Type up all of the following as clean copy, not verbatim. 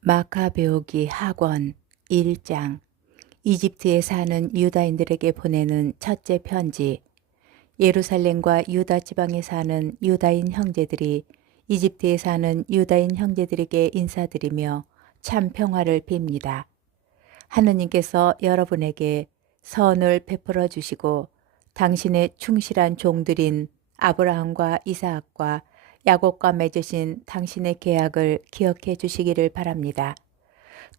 마카베오기 학원 1장. 이집트에 사는 유다인들에게 보내는 첫째 편지. 예루살렘과 유다 지방에 사는 유다인 형제들이 이집트에 사는 유다인 형제들에게 인사드리며 참 평화를 빕니다. 하느님께서 여러분에게 선을 베풀어 주시고 당신의 충실한 종들인 아브라함과 이삭과 야곱과 맺으신 당신의 계약을 기억해 주시기를 바랍니다.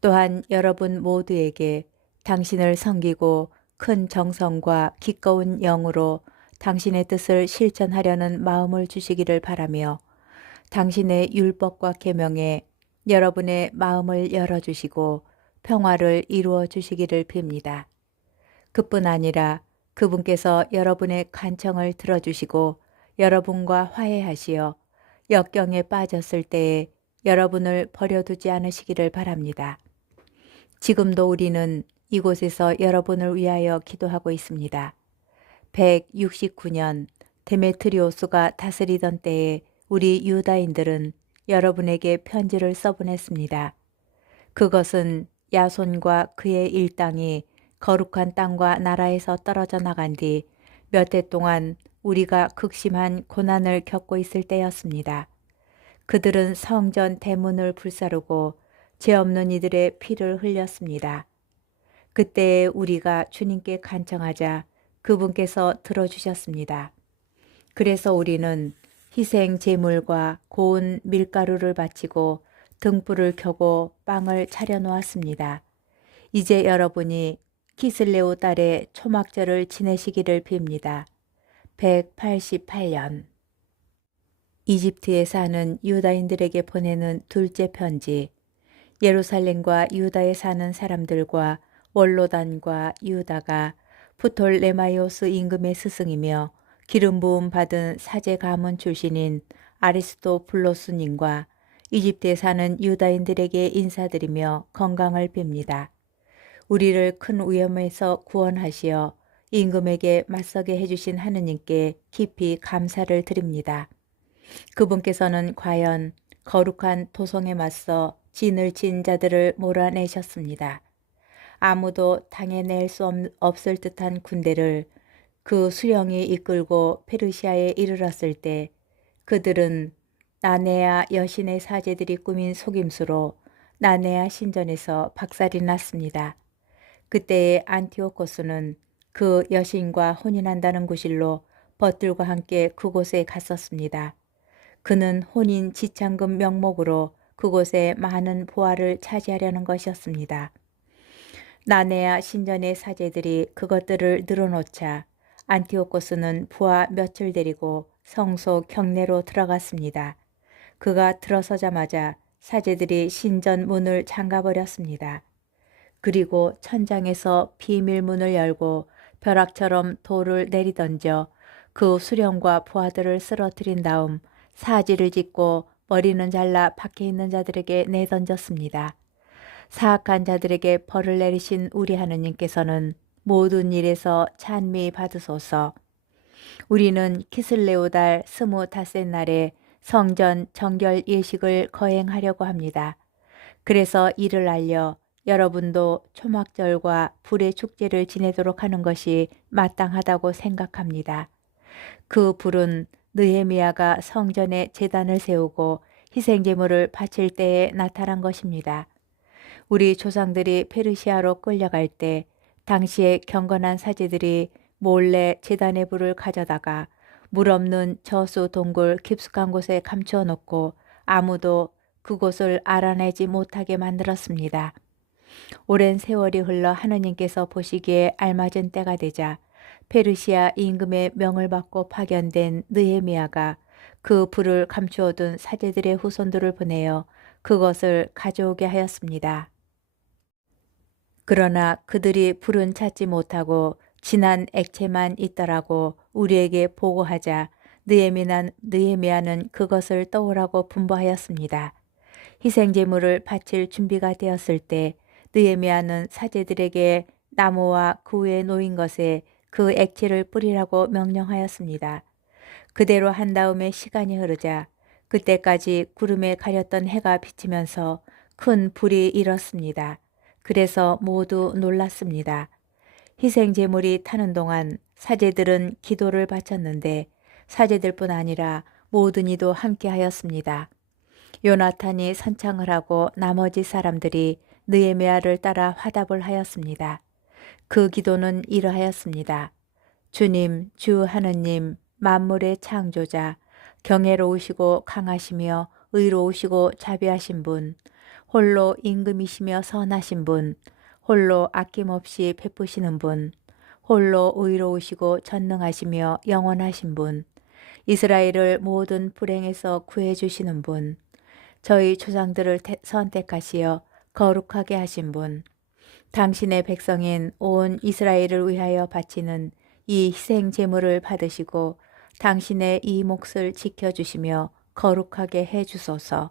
또한 여러분 모두에게 당신을 섬기고 큰 정성과 기꺼운 영으로 당신의 뜻을 실천하려는 마음을 주시기를 바라며 당신의 율법과 계명에 여러분의 마음을 열어주시고 평화를 이루어 주시기를 빕니다. 그뿐 아니라 그분께서 여러분의 간청을 들어주시고 여러분과 화해하시어 역경에 빠졌을 때에 여러분을 버려두지 않으시기를 바랍니다. 지금도 우리는 이곳에서 여러분을 위하여 기도하고 있습니다. 169년 데메트리오스가 다스리던 때에 우리 유다인들은 여러분에게 편지를 써보냈습니다. 그것은 야손과 그의 일당이 거룩한 땅과 나라에서 떨어져 나간 뒤 몇 해 동안 우리가 극심한 고난을 겪고 있을 때였습니다. 그들은 성전 대문을 불사르고 죄 없는 이들의 피를 흘렸습니다. 그때에 우리가 주님께 간청하자 그분께서 들어주셨습니다. 그래서 우리는 희생 제물과 고운 밀가루를 바치고 등불을 켜고 빵을 차려 놓았습니다. 이제 여러분이 키슬레오 달의 초막절을 지내시기를 빕니다. 188년. 이집트에 사는 유다인들에게 보내는 둘째 편지. 예루살렘과 유다에 사는 사람들과 원로단과 유다가 프톨레마이오스 임금의 스승이며 기름 부음 받은 사제 가문 출신인 아리스토블로스님과 이집트에 사는 유다인들에게 인사드리며 건강을 빕니다. 우리를 큰 위험에서 구원하시어 임금에게 맞서게 해주신 하느님께 깊이 감사를 드립니다. 그분께서는 과연 거룩한 도성에 맞서 진을 친 자들을 몰아내셨습니다. 아무도 당해낼 수 없을 듯한 군대를 그 수령이 이끌고 페르시아에 이르렀을 때 그들은 나네아 여신의 사제들이 꾸민 속임수로 나네아 신전에서 박살이 났습니다. 그때에 안티오코스는 그 여신과 혼인한다는 구실로 벗들과 함께 그곳에 갔었습니다. 그는 혼인 지창금 명목으로 그곳에 많은 보화를 차지하려는 것이었습니다. 나네아 신전의 사제들이 그것들을 늘어놓자 안티오코스는 부하 몇을 데리고 성소 경내로 들어갔습니다. 그가 들어서자마자 사제들이 신전 문을 잠가버렸습니다. 그리고 천장에서 비밀문을 열고 벼락처럼 돌을 내리던져 그 수령과 부하들을 쓰러뜨린 다음 사지를 짓고 머리는 잘라 밖에 있는 자들에게 내던졌습니다. 사악한 자들에게 벌을 내리신 우리 하느님께서는 모든 일에서 찬미 받으소서. 우리는 키슬레오 달 25째 날에 성전 정결 예식을 거행하려고 합니다. 그래서 이를 알려 여러분도 초막절과 불의 축제를 지내도록 하는 것이 마땅하다고 생각합니다. 그 불은 느헤미야가 성전에 제단을 세우고 희생제물을 바칠 때에 나타난 것입니다. 우리 조상들이 페르시아로 끌려갈 때 당시에 경건한 사제들이 몰래 제단의 불을 가져다가 물 없는 저수 동굴 깊숙한 곳에 감추어 놓고 아무도 그곳을 알아내지 못하게 만들었습니다. 오랜 세월이 흘러 하느님께서 보시기에 알맞은 때가 되자 페르시아 임금의 명을 받고 파견된 느헤미야가 그 불을 감추어둔 사제들의 후손들을 보내어 그것을 가져오게 하였습니다. 그러나 그들이 불은 찾지 못하고 진한 액체만 있더라고 우리에게 보고하자 느헤미야는 그것을 떠오라고 분부하였습니다. 희생제물을 바칠 준비가 되었을 때 느헤미야는 사제들에게 나무와 그 위에 놓인 것에 그 액체를 뿌리라고 명령하였습니다. 그대로 한 다음에 시간이 흐르자 그때까지 구름에 가렸던 해가 비치면서 큰 불이 일었습니다. 그래서 모두 놀랐습니다. 희생 제물이 타는 동안 사제들은 기도를 바쳤는데 사제들뿐 아니라 모든 이도 함께 하였습니다. 요나탄이 선창을 하고 나머지 사람들이 느헤미야를 따라 화답을 하였습니다. 그 기도는 이러하였습니다. 주님, 주 하느님, 만물의 창조자, 경애로우시고 강하시며 의로우시고 자비하신 분, 홀로 임금이시며 선하신 분, 홀로 아낌없이 베푸시는 분, 홀로 의로우시고 전능하시며 영원하신 분, 이스라엘을 모든 불행에서 구해주시는 분, 저희 조상들을 선택하시어 거룩하게 하신 분, 당신의 백성인 온 이스라엘을 위하여 바치는 이 희생 제물을 받으시고 당신의 이 몫을 지켜주시며 거룩하게 해주소서.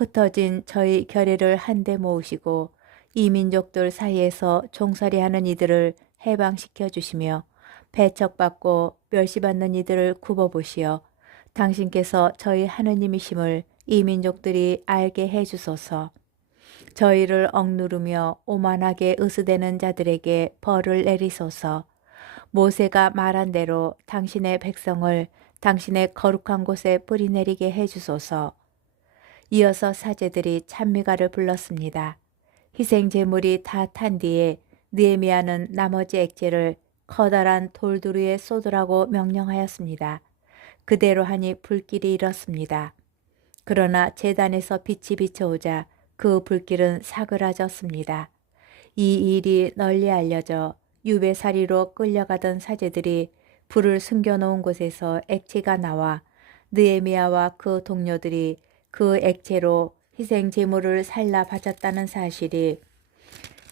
흩어진 저희 결의를 한데 모으시고 이 민족들 사이에서 종살이하는 이들을 해방시켜 주시며 배척받고 멸시받는 이들을 굽어보시어 당신께서 저희 하느님이심을 이 민족들이 알게 해주소서. 저희를 억누르며 오만하게 으스대는 자들에게 벌을 내리소서. 모세가 말한 대로 당신의 백성을 당신의 거룩한 곳에 뿌리내리게 해주소서. 이어서 사제들이 찬미가를 불렀습니다. 희생 제물이 다 탄 뒤에 느헤미야는 나머지 액제를 커다란 돌두루에 쏟으라고 명령하였습니다. 그대로 하니 불길이 일었습니다. 그러나 제단에서 빛이 비쳐오자 그 불길은 사그라졌습니다. 이 일이 널리 알려져 유배살이로 끌려가던 사제들이 불을 숨겨놓은 곳에서 액체가 나와 느헤미야와 그 동료들이 그 액체로 희생 제물을 살라 바쳤다는 사실이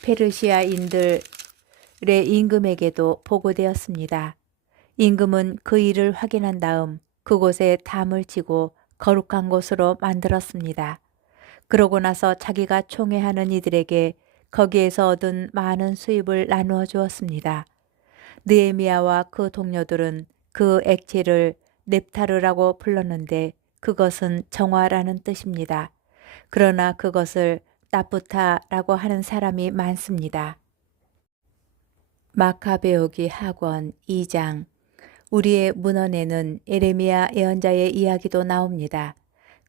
페르시아인들의 임금에게도 보고되었습니다. 임금은 그 일을 확인한 다음 그곳에 담을 치고 거룩한 곳으로 만들었습니다. 그러고 나서 자기가 총애하는 이들에게 거기에서 얻은 많은 수입을 나누어 주었습니다. 느헤미야와 그 동료들은 그 액체를 넵타르라고 불렀는데 그것은 정화라는 뜻입니다. 그러나 그것을 나프타라고 하는 사람이 많습니다. 마카베오기 학원 2장. 우리의 문헌에는 예레미야 예언자의 이야기도 나옵니다.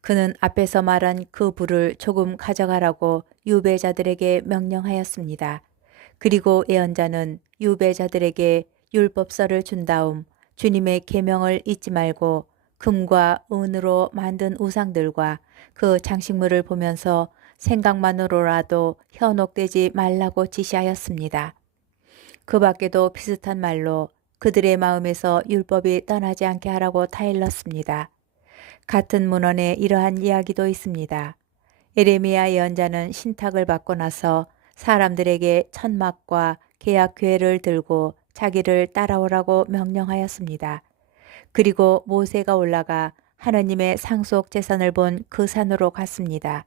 그는 앞에서 말한 그 불을 조금 가져가라고 유배자들에게 명령하였습니다. 그리고 예언자는 유배자들에게 율법서를 준 다음 주님의 계명을 잊지 말고 금과 은으로 만든 우상들과 그 장식물을 보면서 생각만으로라도 현혹되지 말라고 지시하였습니다. 그 밖에도 비슷한 말로 그들의 마음에서 율법이 떠나지 않게 하라고 타일렀습니다. 같은 문헌에 이러한 이야기도 있습니다. 예레미야 예언자는 신탁을 받고 나서 사람들에게 천막과 계약궤를 들고 자기를 따라오라고 명령하였습니다. 그리고 모세가 올라가 하느님의 상속 제산을 본 그 산으로 갔습니다.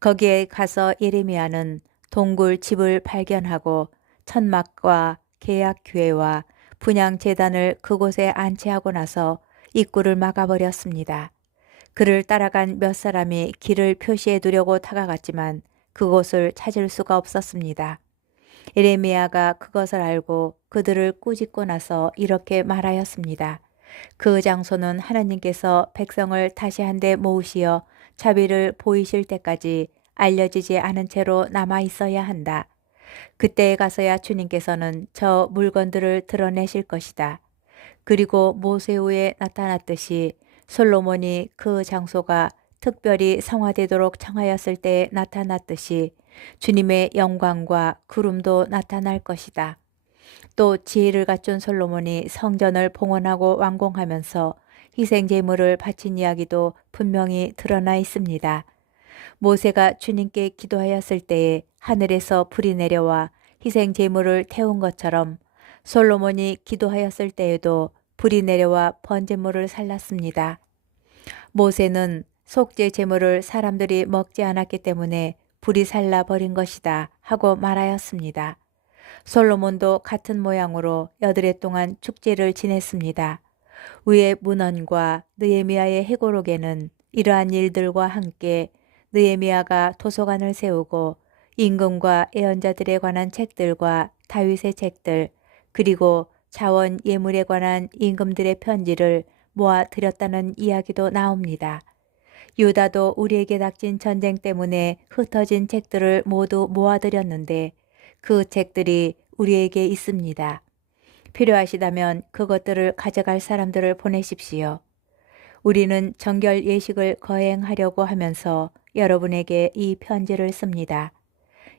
거기에 가서 예레미야는 동굴 집을 발견하고 천막과 계약궤와 분향 제단을 그곳에 안치하고 나서 입구를 막아버렸습니다. 그를 따라간 몇 사람이 길을 표시해 두려고 다가갔지만 그곳을 찾을 수가 없었습니다. 예레미야가 그것을 알고 그들을 꾸짖고 나서 이렇게 말하였습니다. 그 장소는 하나님께서 백성을 다시 한데 모으시어 자비를 보이실 때까지 알려지지 않은 채로 남아 있어야 한다. 그때에 가서야 주님께서는 저 물건들을 드러내실 것이다. 그리고 모세 후에 나타났듯이 솔로몬이 그 장소가 특별히 성화되도록 청하였을 때에 나타났듯이 주님의 영광과 구름도 나타날 것이다. 또 지혜를 갖춘 솔로몬이 성전을 봉헌하고 완공하면서 희생 제물을 바친 이야기도 분명히 드러나 있습니다. 모세가 주님께 기도하였을 때에 하늘에서 불이 내려와 희생 제물을 태운 것처럼 솔로몬이 기도하였을 때에도 불이 내려와 번제물을 살랐습니다. 모세는 속죄 제물을 사람들이 먹지 않았기 때문에 불이 살라 버린 것이다 하고 말하였습니다. 솔로몬도 같은 모양으로 여드레 동안 축제를 지냈습니다. 위의 문헌과 느헤미야의 회고록에는 이러한 일들과 함께 느헤미야가 도서관을 세우고 임금과 예언자들에 관한 책들과 다윗의 책들 그리고 자원 예물에 관한 임금들의 편지를 모아 드렸다는 이야기도 나옵니다. 유다도 우리에게 닥친 전쟁 때문에 흩어진 책들을 모두 모아드렸는데 그 책들이 우리에게 있습니다. 필요하시다면 그것들을 가져갈 사람들을 보내십시오. 우리는 정결 예식을 거행하려고 하면서 여러분에게 이 편지를 씁니다.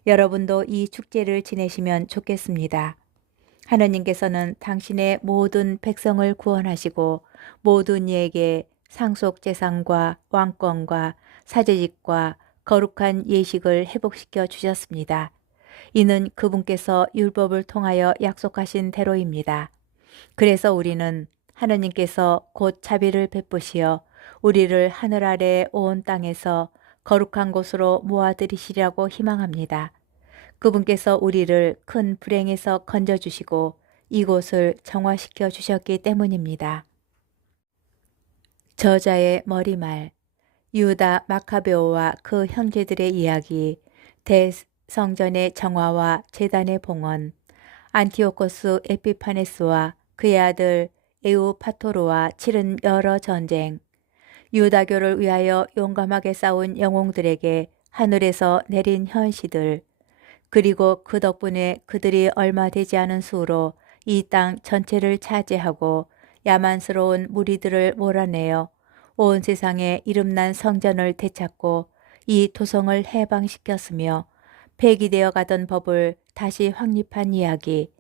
여러분도 이 축제를 지내시면 좋겠습니다. 하느님께서는 당신의 모든 백성을 구원하시고 모든 이에게 상속 재산과 왕권과 사제직과 거룩한 예식을 회복시켜 주셨습니다. 이는 그분께서 율법을 통하여 약속하신 대로입니다. 그래서 우리는 하느님께서 곧 자비를 베푸시어 우리를 하늘 아래 온 땅에서 거룩한 곳으로 모아들이시려고 희망합니다. 그분께서 우리를 큰 불행에서 건져주시고 이곳을 정화시켜 주셨기 때문입니다. 저자의 머리말, 유다 마카베오와 그 형제들의 이야기, 대성전의 정화와 제단의 봉헌, 안티오코스 에피파네스와 그의 아들 에우파토르와 치른 여러 전쟁, 유다교를 위하여 용감하게 싸운 영웅들에게 하늘에서 내린 현시들, 그리고 그 덕분에 그들이 얼마 되지 않은 수로 이 땅 전체를 차지하고 야만스러운 무리들을 몰아내어 온 세상에 이름난 성전을 되찾고 이 토성을 해방시켰으며 폐기되어 가던 법을 다시 확립한 이야기.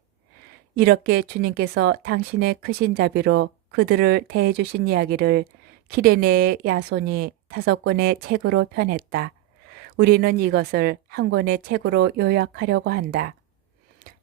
이렇게 주님께서 당신의 크신 자비로 그들을 대해주신 이야기를 키레네의 야손이 5권의 책으로 펴냈다. 우리는 이것을 한 권의 책으로 요약하려고 한다.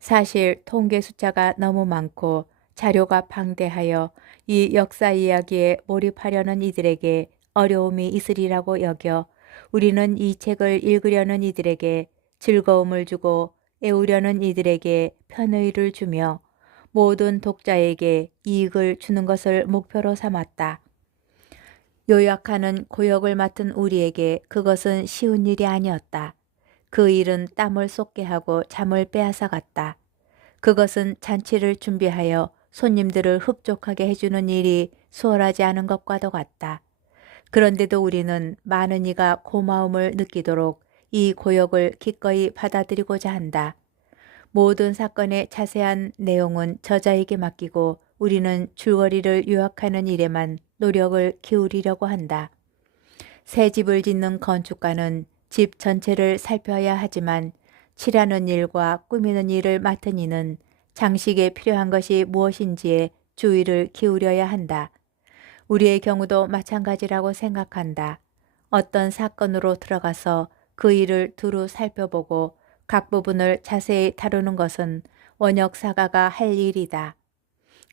사실 통계 숫자가 너무 많고 자료가 방대하여 이 역사 이야기에 몰입하려는 이들에게 어려움이 있으리라고 여겨 우리는 이 책을 읽으려는 이들에게 즐거움을 주고 애우려는 이들에게 편의를 주며 모든 독자에게 이익을 주는 것을 목표로 삼았다. 요약하는 고역을 맡은 우리에게 그것은 쉬운 일이 아니었다. 그 일은 땀을 쏟게 하고 잠을 빼앗아갔다. 그것은 잔치를 준비하여 손님들을 흡족하게 해주는 일이 수월하지 않은 것과도 같다. 그런데도 우리는 많은 이가 고마움을 느끼도록 이 고역을 기꺼이 받아들이고자 한다. 모든 사건의 자세한 내용은 저자에게 맡기고 우리는 줄거리를 요약하는 일에만 노력을 기울이려고 한다. 새 집을 짓는 건축가는 집 전체를 살펴야 하지만 칠하는 일과 꾸미는 일을 맡은 이는 장식에 필요한 것이 무엇인지에 주의를 기울여야 한다. 우리의 경우도 마찬가지라고 생각한다. 어떤 사건으로 들어가서 그 일을 두루 살펴보고 각 부분을 자세히 다루는 것은 원역 사가가 할 일이다.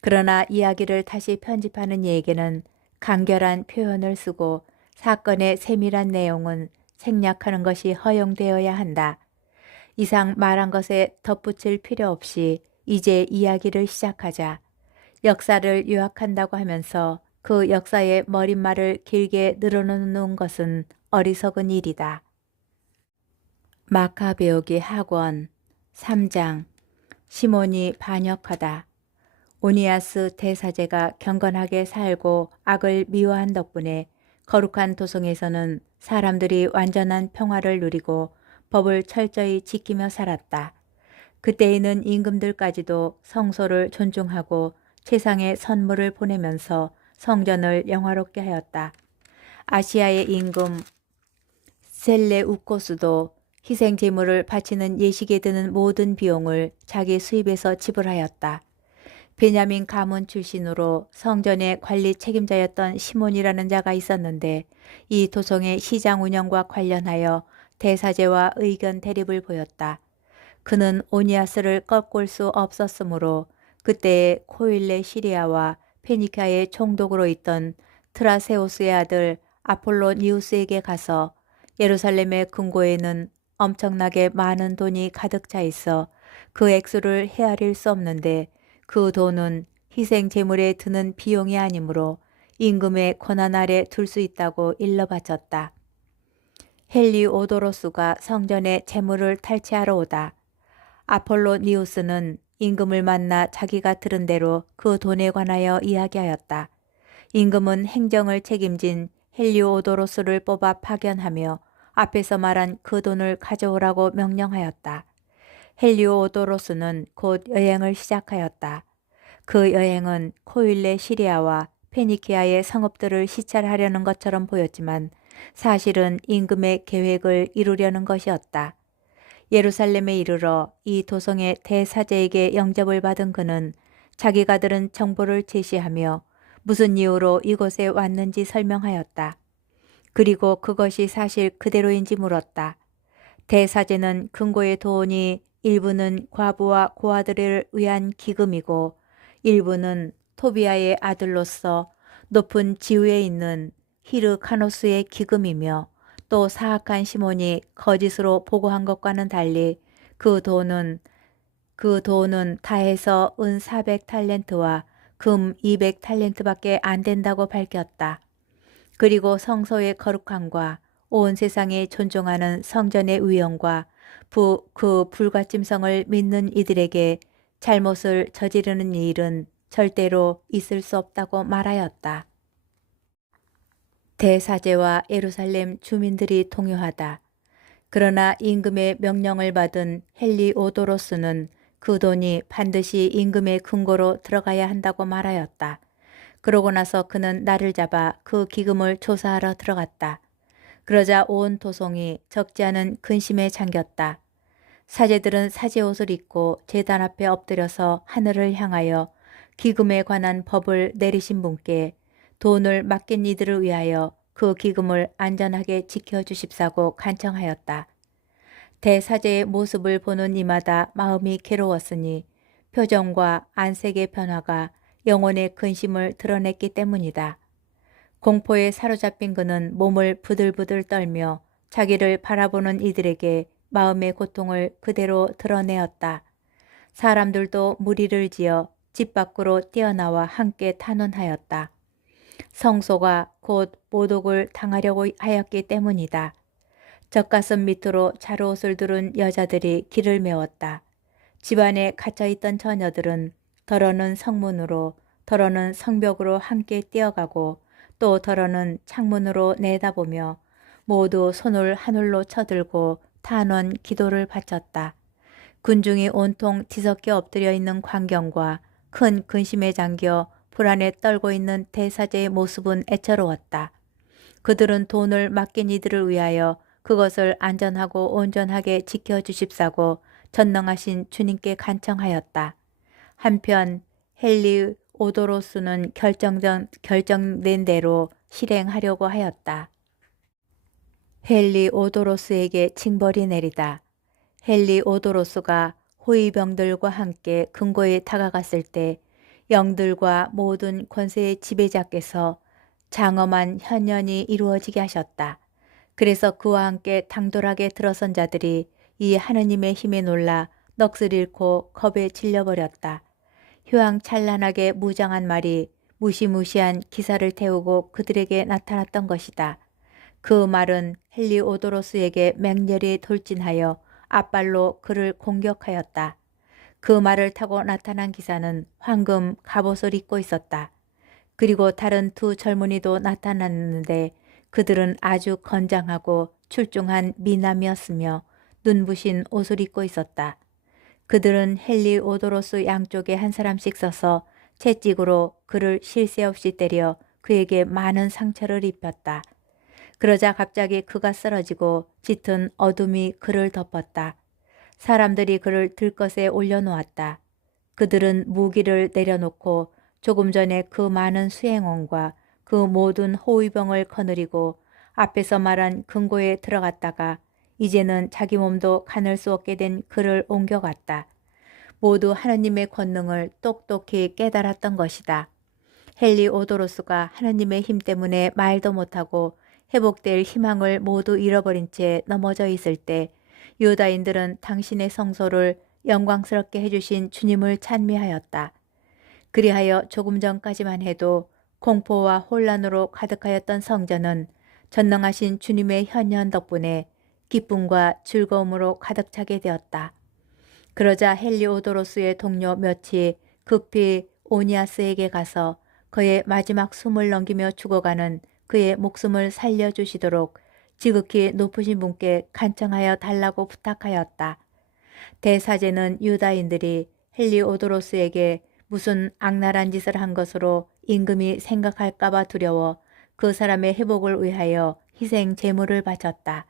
그러나 이야기를 다시 편집하는 이에게는 간결한 표현을 쓰고 사건의 세밀한 내용은 생략하는 것이 허용되어야 한다. 이상 말한 것에 덧붙일 필요 없이 이제 이야기를 시작하자. 역사를 요약한다고 하면서 그 역사의 머릿말을 길게 늘어놓는 것은 어리석은 일이다. 마카베오기 학원 3장 시몬이 반역하다. 오니아스 대사제가 경건하게 살고 악을 미워한 덕분에 거룩한 도성에서는 사람들이 완전한 평화를 누리고 법을 철저히 지키며 살았다. 그때에는 임금들까지도 성소를 존중하고 최상의 선물을 보내면서 성전을 영화롭게 하였다. 아시아의 임금 셀레우코스도 희생 제물을 바치는 예식에 드는 모든 비용을 자기 수입에서 지불하였다. 베냐민 가문 출신으로 성전의 관리 책임자였던 시몬이라는 자가 있었는데 이 도성의 시장 운영과 관련하여 대사제와 의견 대립을 보였다. 그는 오니아스를 꺾을 수 없었으므로 그때의 코일레 시리아와 페니카의 총독으로 있던 트라세우스의 아들 아폴로니우스에게 가서 예루살렘의 금고에는 엄청나게 많은 돈이 가득 차 있어 그 액수를 헤아릴 수 없는데 그 돈은 희생 제물에 드는 비용이 아니므로 임금의 권한 아래 둘 수 있다고 일러 바쳤다. 헬리오도로스가 성전에 재물을 탈취하러 오다. 아폴로니우스는 임금을 만나 자기가 들은 대로 그 돈에 관하여 이야기하였다. 임금은 행정을 책임진 헬리오도로스를 뽑아 파견하며 앞에서 말한 그 돈을 가져오라고 명령하였다. 헬리오도로스는 곧 여행을 시작하였다. 그 여행은 코일레 시리아와 페니키아의 성읍들을 시찰하려는 것처럼 보였지만 사실은 임금의 계획을 이루려는 것이었다. 예루살렘에 이르러 이 도성의 대사제에게 영접을 받은 그는 자기가 들은 정보를 제시하며 무슨 이유로 이곳에 왔는지 설명하였다. 그리고 그것이 사실 그대로인지 물었다. 대사제는 금고의 돈이 일부는 과부와 고아들을 위한 기금이고 일부는 토비아의 아들로서 높은 지위에 있는 히르카노스의 기금이며 또 사악한 시몬이 거짓으로 보고한 것과는 달리 그 돈은 다해서 은 400탈렌트와 금 200탈렌트밖에 안 된다고 밝혔다. 그리고 성소의 거룩함과 온 세상이 존중하는 성전의 위엄과 그 불가침성을 믿는 이들에게 잘못을 저지르는 일은 절대로 있을 수 없다고 말하였다. 대사제와 예루살렘 주민들이 동요하다. 그러나 임금의 명령을 받은 헬리오도로스는 그 돈이 반드시 임금의 금고로 들어가야 한다고 말하였다. 그러고 나서 그는 나를 잡아 그 기금을 조사하러 들어갔다. 그러자 온 도성이 적지 않은 근심에 잠겼다. 사제들은 사제옷을 입고 제단 앞에 엎드려서 하늘을 향하여 기금에 관한 법을 내리신 분께 돈을 맡긴 이들을 위하여 그 기금을 안전하게 지켜주십사고 간청하였다. 대사제의 모습을 보는 이마다 마음이 괴로웠으니 표정과 안색의 변화가 영혼의 근심을 드러냈기 때문이다. 공포에 사로잡힌 그는 몸을 부들부들 떨며 자기를 바라보는 이들에게 마음의 고통을 그대로 드러내었다. 사람들도 무리를 지어 집 밖으로 뛰어나와 함께 탄원하였다. 성소가 곧 모독을 당하려고 하였기 때문이다. 젖가슴 밑으로 자루옷을 두른 여자들이 길을 메웠다. 집안에 갇혀있던 처녀들은 더러는 성문으로 더러는 성벽으로 함께 뛰어가고 또 더러는 창문으로 내다보며 모두 손을 하늘로 쳐들고 탄원 기도를 바쳤다. 군중이 온통 뒤섞여 엎드려 있는 광경과 큰 근심에 잠겨 불안에 떨고 있는 대사제의 모습은 애처로웠다. 그들은 돈을 맡긴 이들을 위하여 그것을 안전하고 온전하게 지켜주십사고 전능하신 주님께 간청하였다. 한편 헬리오도로스는 결정된 대로 실행하려고 하였다. 헬리오도로스에게 징벌이 내리다. 헬리오도로스가 호위병들과 함께 금고에 다가갔을 때 영들과 모든 권세의 지배자께서 장엄한 현연이 이루어지게 하셨다. 그래서 그와 함께 당돌하게 들어선 자들이 이 하느님의 힘에 놀라 넋을 잃고 겁에 질려버렸다. 휘황찬란하게 무장한 말이 무시무시한 기사를 태우고 그들에게 나타났던 것이다. 그 말은 헬리오도로스에게 맹렬히 돌진하여 앞발로 그를 공격하였다. 그 말을 타고 나타난 기사는 황금 갑옷을 입고 있었다. 그리고 다른 두 젊은이도 나타났는데 그들은 아주 건장하고 출중한 미남이었으며 눈부신 옷을 입고 있었다. 그들은 헬리오도로스 양쪽에 한 사람씩 서서 채찍으로 그를 쉴 새 없이 때려 그에게 많은 상처를 입혔다. 그러자 갑자기 그가 쓰러지고 짙은 어둠이 그를 덮었다. 사람들이 그를 들것에 올려놓았다. 그들은 무기를 내려놓고 조금 전에 그 많은 수행원과 그 모든 호위병을 거느리고 앞에서 말한 금고에 들어갔다가 이제는 자기 몸도 가눌 수 없게 된 그를 옮겨갔다. 모두 하느님의 권능을 똑똑히 깨달았던 것이다. 헬리오도로스가 하느님의 힘 때문에 말도 못하고 회복될 희망을 모두 잃어버린 채 넘어져 있을 때 유다인들은 당신의 성소를 영광스럽게 해주신 주님을 찬미하였다. 그리하여 조금 전까지만 해도 공포와 혼란으로 가득하였던 성전은 전능하신 주님의 현현 덕분에 기쁨과 즐거움으로 가득 차게 되었다. 그러자 헬리오도로스의 동료 몇이 급히 오니아스에게 가서 그의 마지막 숨을 넘기며 죽어가는 그의 목숨을 살려주시도록 지극히 높으신 분께 간청하여 달라고 부탁하였다. 대사제는 유다인들이 헬리오도로스에게 무슨 악랄한 짓을 한 것으로 임금이 생각할까봐 두려워 그 사람의 회복을 위하여 희생 제물을 바쳤다.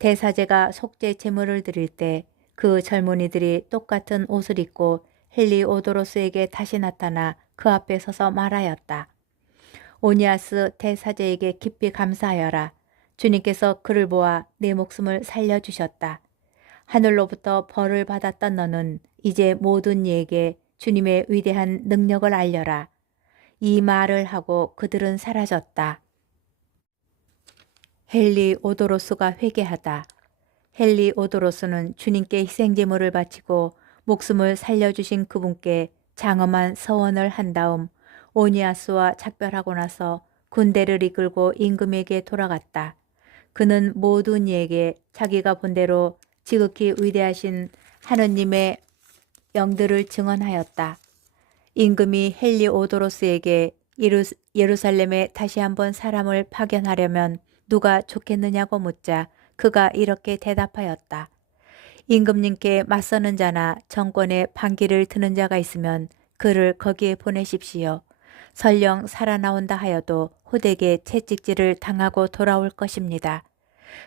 대사제가 속죄 제물을 드릴 때 그 젊은이들이 똑같은 옷을 입고 헬리오도로스에게 다시 나타나 그 앞에 서서 말하였다. 오니아스 대사제에게 깊이 감사하여라. 주님께서 그를 보아 내 목숨을 살려주셨다. 하늘로부터 벌을 받았던 너는 이제 모든 이에게 주님의 위대한 능력을 알려라. 이 말을 하고 그들은 사라졌다. 헬리오도로스가 회개하다. 헬리오도로스는 주님께 희생제물을 바치고 목숨을 살려주신 그분께 장엄한 서원을 한 다음 오니아스와 작별하고 나서 군대를 이끌고 임금에게 돌아갔다. 그는 모든 이에게 자기가 본 대로 지극히 위대하신 하느님의 영들을 증언하였다. 임금이 헬리오도로스에게 예루살렘에 다시 한번 사람을 파견하려면 누가 좋겠느냐고 묻자 그가 이렇게 대답하였다. 임금님께 맞서는 자나 정권에 반기를 드는 자가 있으면 그를 거기에 보내십시오. 설령 살아나온다 하여도 호되게 채찍질을 당하고 돌아올 것입니다.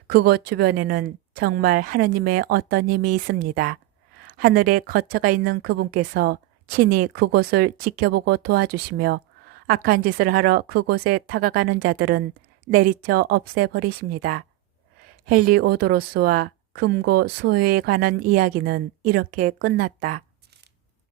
그곳 주변에는 정말 하느님의 어떤 힘이 있습니다. 하늘에 거처가 있는 그분께서 친히 그곳을 지켜보고 도와주시며 악한 짓을 하러 그곳에 다가가는 자들은 내리쳐 없애버리십니다. 헬리오도로스와 금고 수호에 관한 이야기는 이렇게 끝났다.